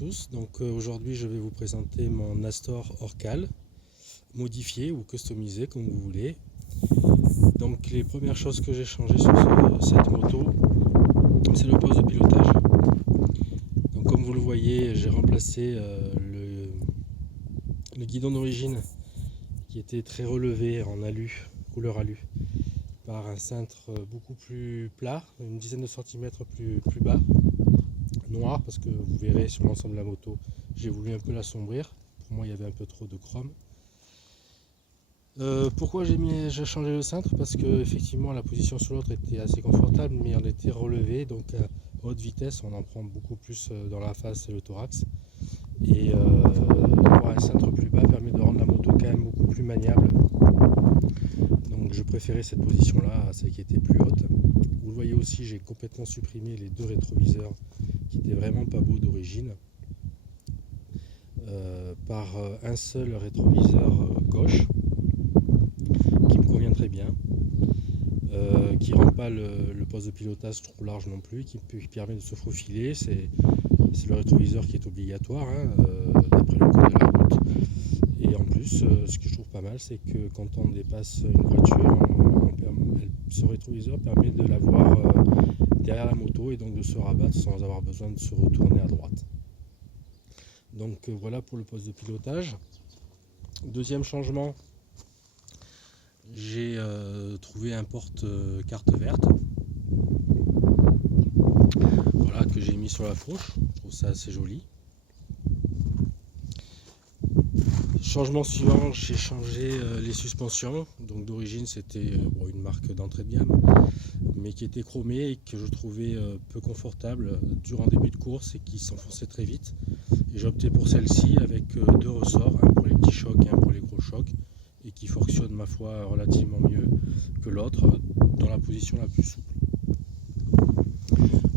tous, donc aujourd'hui je vais vous présenter mon Astor Orcal modifié ou customisé comme vous voulez. Donc les premières choses que j'ai changées sur cette moto, c'est le poste de pilotage. Donc comme vous le voyez, j'ai remplacé le guidon d'origine qui était très relevé en alu, couleur alu, par un cintre beaucoup plus plat, une dizaine de centimètres plus bas, noir, parce que vous verrez sur l'ensemble de la moto, j'ai voulu un peu l'assombrir. Pour moi il y avait un peu trop de chrome. Pourquoi j'ai changé le cintre? Parce que effectivement la position sur l'autre était assez confortable, mais on était relevé, donc à haute vitesse on en prend beaucoup plus dans la face et le thorax, et avoir un cintre plus bas permet de rendre la moto quand même beaucoup plus maniable. Donc je préférais cette position là à celle qui était plus haute. Vous le voyez aussi, j'ai complètement supprimé les deux rétroviseurs qui étaient vraiment pas beaux d'origine, par un seul rétroviseur gauche qui me convient très bien, qui rend pas le poste de pilotage trop large non plus, qui permet de se faufiler. C'est le rétroviseur qui est obligatoire d'après le code de la route. Et en plus, ce que je trouve pas mal, c'est que quand on dépasse une voiture, ce rétroviseur permet de la voir derrière la moto et donc de se rabattre sans avoir besoin de se retourner à droite. Donc voilà pour le poste de pilotage. Deuxième changement, j'ai trouvé un porte-carte verte, voilà, que j'ai mis sur la fourche. Je trouve ça assez joli. Changement suivant, j'ai changé les suspensions. Donc d'origine c'était une marque d'entrée de gamme, mais qui était chromée et que je trouvais peu confortable durant le début de course et qui s'enfonçait très vite. Et j'ai opté pour celle-ci avec deux ressorts, un pour les petits chocs et un pour les gros chocs, et qui fonctionne ma foi relativement mieux que l'autre dans la position la plus souple.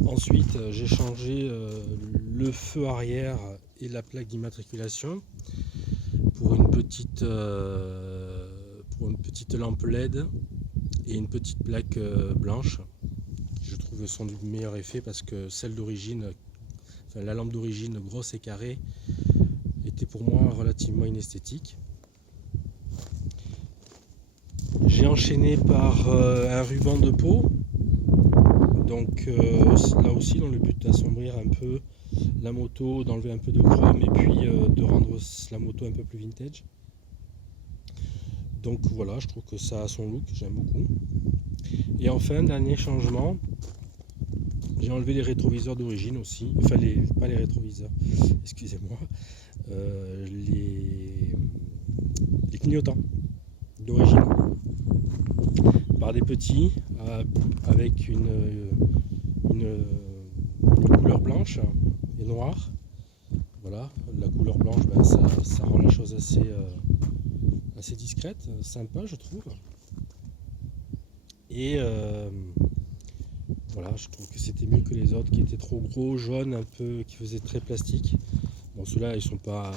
Ensuite j'ai changé le feu arrière et la plaque d'immatriculation pour une petite lampe LED et une petite plaque blanche qui je trouve sont du meilleur effet, parce que celle d'origine, la lampe d'origine grosse et carrée, était pour moi relativement inesthétique. J'ai enchaîné par un ruban de peau, donc là aussi dans le but d'assombrir un peu la moto, d'enlever un peu de chrome et puis de rendre la moto un peu plus vintage. Donc voilà, je trouve que ça a son look, j'aime beaucoup. Et enfin, dernier changement, j'ai enlevé les rétroviseurs d'origine aussi, enfin pas les rétroviseurs, excusez-moi, les clignotants d'origine, par des petits avec une couleur blanche et noire. Voilà, la couleur blanche, ça rend la chose assez discrète, sympa je trouve. Et voilà, je trouve que c'était mieux que les autres qui étaient trop gros, jaunes, un peu, qui faisaient très plastique. Bon, ceux-là ils sont pas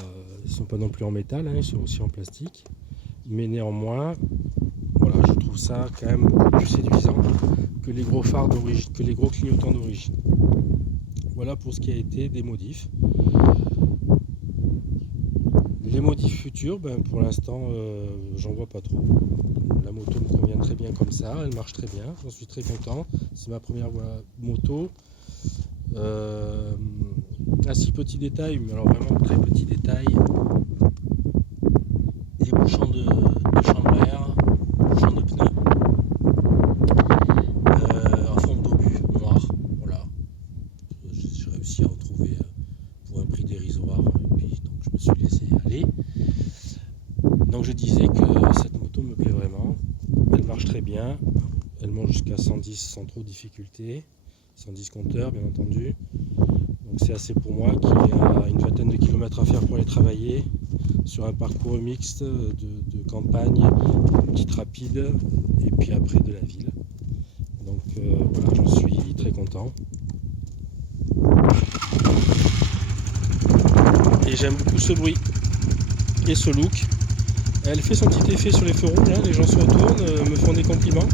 non plus en métal, ils sont aussi en plastique, mais néanmoins voilà, je trouve ça quand même beaucoup plus séduisant que les gros phares d'origine, que les gros clignotants d'origine. Voilà pour ce qui a été des modifs. Les modifs futurs, pour l'instant j'en vois pas trop. La moto me convient très bien comme ça, elle marche très bien, j'en suis très content. C'est ma première moto. Un si petit détail, mais alors vraiment très petit détail, les bouchons de chambre à air, bouchons de pneus en forme d'obus noir. Voilà, j'ai réussi à en trouver pour un prix dérisoire, et puis donc je me suis laissé aller. Donc je disais que cette moto me plaît vraiment, elle marche très bien, elle monte jusqu'à 110 sans trop de difficulté, 110 compteurs bien entendu. Donc c'est assez pour moi qui a une vingtaine de kilomètres à faire pour aller travailler sur un parcours mixte de campagne, petite rapide et puis après de la ville. Donc voilà, j'en suis très content. Et j'aime beaucoup ce bruit et ce look. Elle fait son petit effet sur les feux rouges, les gens se retournent, me font des compliments,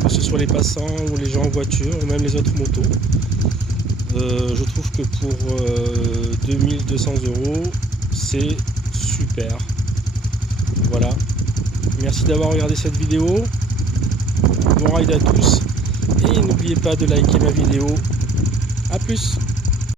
que ce soit les passants ou les gens en voiture ou même les autres motos. Je trouve que pour 2200 €, c'est super. Voilà. Merci d'avoir regardé cette vidéo. Bon ride à tous. Et n'oubliez pas de liker ma vidéo. A plus.